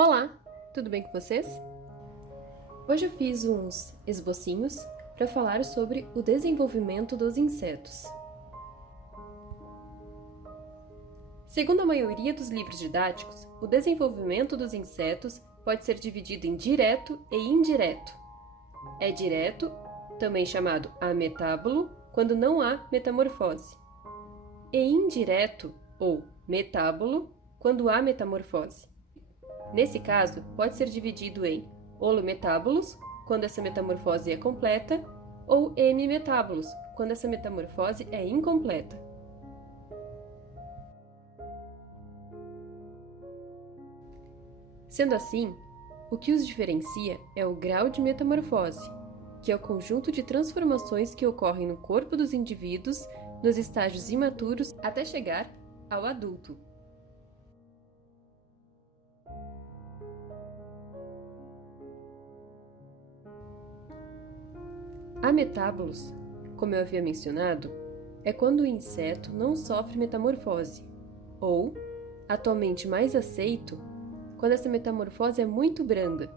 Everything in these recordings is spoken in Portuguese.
Olá, tudo bem com vocês? Hoje eu fiz uns esbocinhos para falar sobre o desenvolvimento dos insetos. Segundo a maioria dos livros didáticos, o desenvolvimento dos insetos pode ser dividido em direto e indireto. É direto, também chamado ametábulo, quando não há metamorfose, e indireto, ou metábulo, quando há metamorfose. Nesse caso, pode ser dividido em holometábulos, quando essa metamorfose é completa, ou hemimetábulos, quando essa metamorfose é incompleta. Sendo assim, o que os diferencia é o grau de metamorfose, que é o conjunto de transformações que ocorrem no corpo dos indivíduos nos estágios imaturos até chegar ao adulto. Ametábulos, como eu havia mencionado, é quando o inseto não sofre metamorfose, ou, atualmente mais aceito, quando essa metamorfose é muito branda.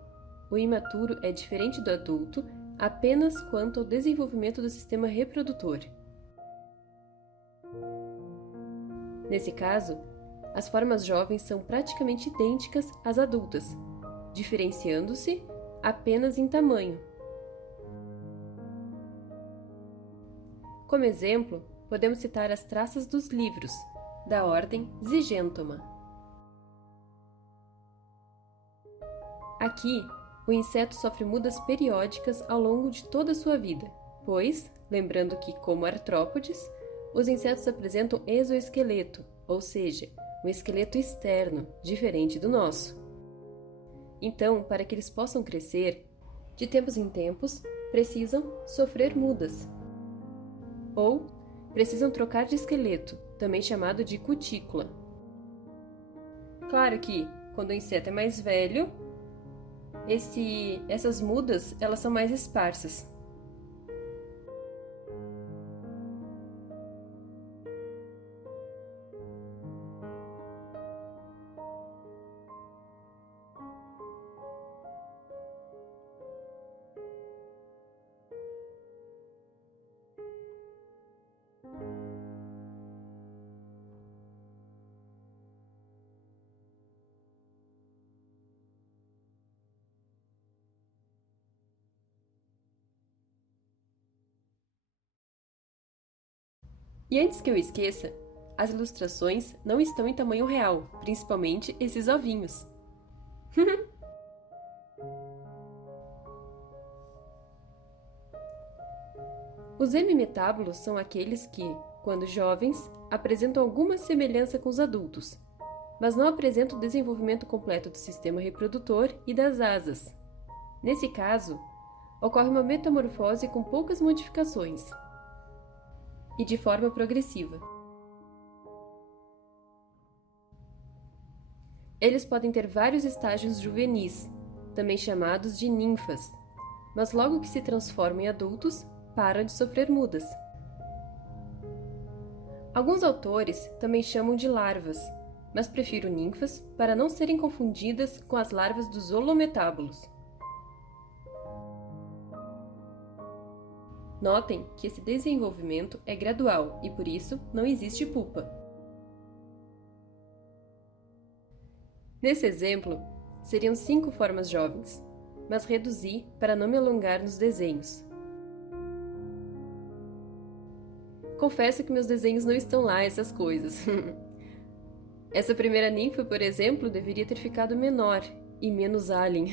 O imaturo é diferente do adulto apenas quanto ao desenvolvimento do sistema reprodutor. Nesse caso, as formas jovens são praticamente idênticas às adultas, diferenciando-se apenas em tamanho. Como exemplo, podemos citar as traças dos livros, da ordem Zygentoma. Aqui, o inseto sofre mudas periódicas ao longo de toda a sua vida, pois, lembrando que, como artrópodes, os insetos apresentam exoesqueleto, ou seja, um esqueleto externo, diferente do nosso. Então, para que eles possam crescer, de tempos em tempos, precisam sofrer mudas. Ou precisam trocar de esqueleto, também chamado de cutícula. Claro que, quando o inseto é mais velho, essas mudas elas são mais esparsas. E antes que eu esqueça, as ilustrações não estão em tamanho real, principalmente esses ovinhos. Os hemimetábulos são aqueles que, quando jovens, apresentam alguma semelhança com os adultos, mas não apresentam o desenvolvimento completo do sistema reprodutor e das asas. Nesse caso, ocorre uma metamorfose com poucas modificações e de forma progressiva. Eles podem ter vários estágios juvenis, também chamados de ninfas, mas logo que se transformam em adultos, param de sofrer mudas. Alguns autores também chamam de larvas, mas prefiro ninfas para não serem confundidas com as larvas dos holometábulos. Notem que esse desenvolvimento é gradual e por isso não existe pupa. Nesse exemplo, seriam 5 formas jovens, mas reduzi para não me alongar nos desenhos. Confesso que meus desenhos não estão lá essas coisas. Essa primeira ninfa, por exemplo, deveria ter ficado menor e menos alien.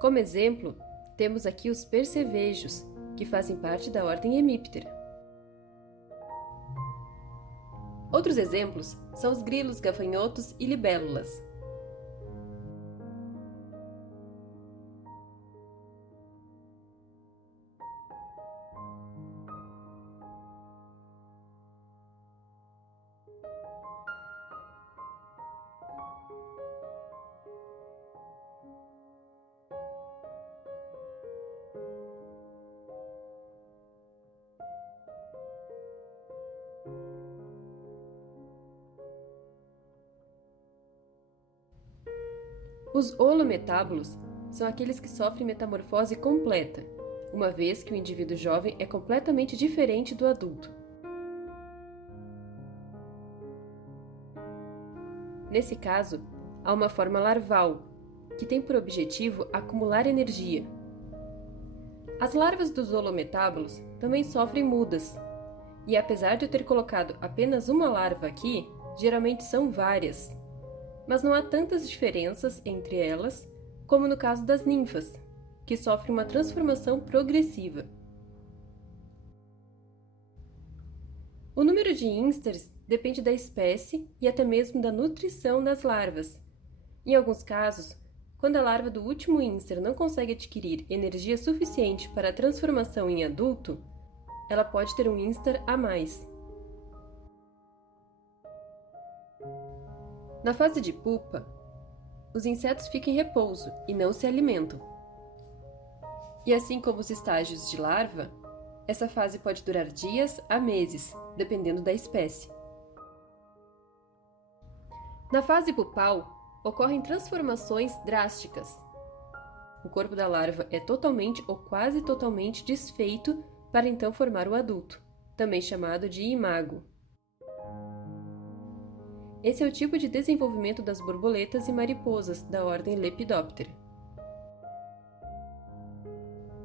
Como exemplo, temos aqui os percevejos, que fazem parte da ordem Hemiptera. Outros exemplos são os grilos, gafanhotos e libélulas. Os holometábolos são aqueles que sofrem metamorfose completa, uma vez que o indivíduo jovem é completamente diferente do adulto. Nesse caso, há uma forma larval, que tem por objetivo acumular energia. As larvas dos holometábolos também sofrem mudas, e apesar de eu ter colocado apenas uma larva aqui, geralmente são várias. Mas não há tantas diferenças entre elas como no caso das ninfas, que sofrem uma transformação progressiva. O número de ínsters depende da espécie e até mesmo da nutrição das larvas. Em alguns casos, quando a larva do último ínster não consegue adquirir energia suficiente para a transformação em adulto, ela pode ter um ínster a mais. Na fase de pupa, os insetos ficam em repouso e não se alimentam. E assim como os estágios de larva, essa fase pode durar dias a meses, dependendo da espécie. Na fase pupal, ocorrem transformações drásticas. O corpo da larva é totalmente ou quase totalmente desfeito para então formar o adulto, também chamado de imago. Esse é o tipo de desenvolvimento das borboletas e mariposas da ordem Lepidoptera.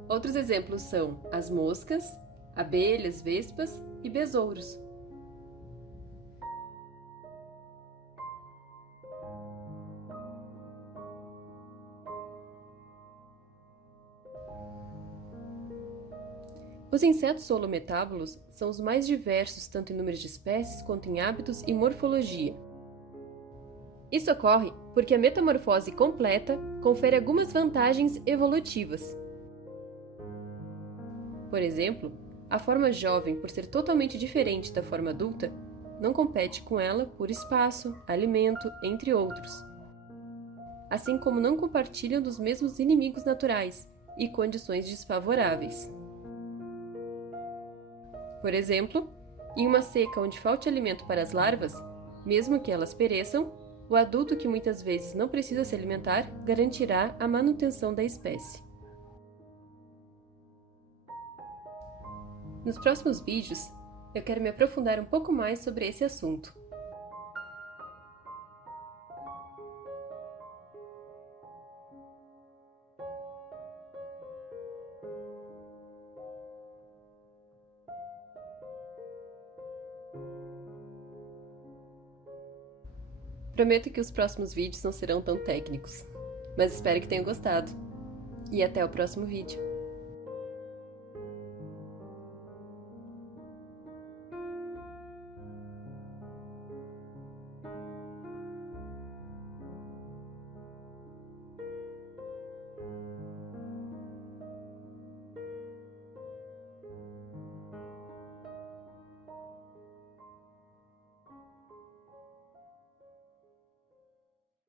Outros exemplos são as moscas, abelhas, vespas e besouros. Os insetos holometábolos são os mais diversos tanto em número de espécies quanto em hábitos e morfologia. Isso ocorre porque a metamorfose completa confere algumas vantagens evolutivas. Por exemplo, a forma jovem, por ser totalmente diferente da forma adulta, não compete com ela por espaço, alimento, entre outros. Assim como não compartilham dos mesmos inimigos naturais e condições desfavoráveis. Por exemplo, em uma seca onde falte alimento para as larvas, mesmo que elas pereçam, o adulto, que muitas vezes não precisa se alimentar, garantirá a manutenção da espécie. Nos próximos vídeos, eu quero me aprofundar um pouco mais sobre esse assunto. Prometo que os próximos vídeos não serão tão técnicos, mas espero que tenham gostado. E até o próximo vídeo.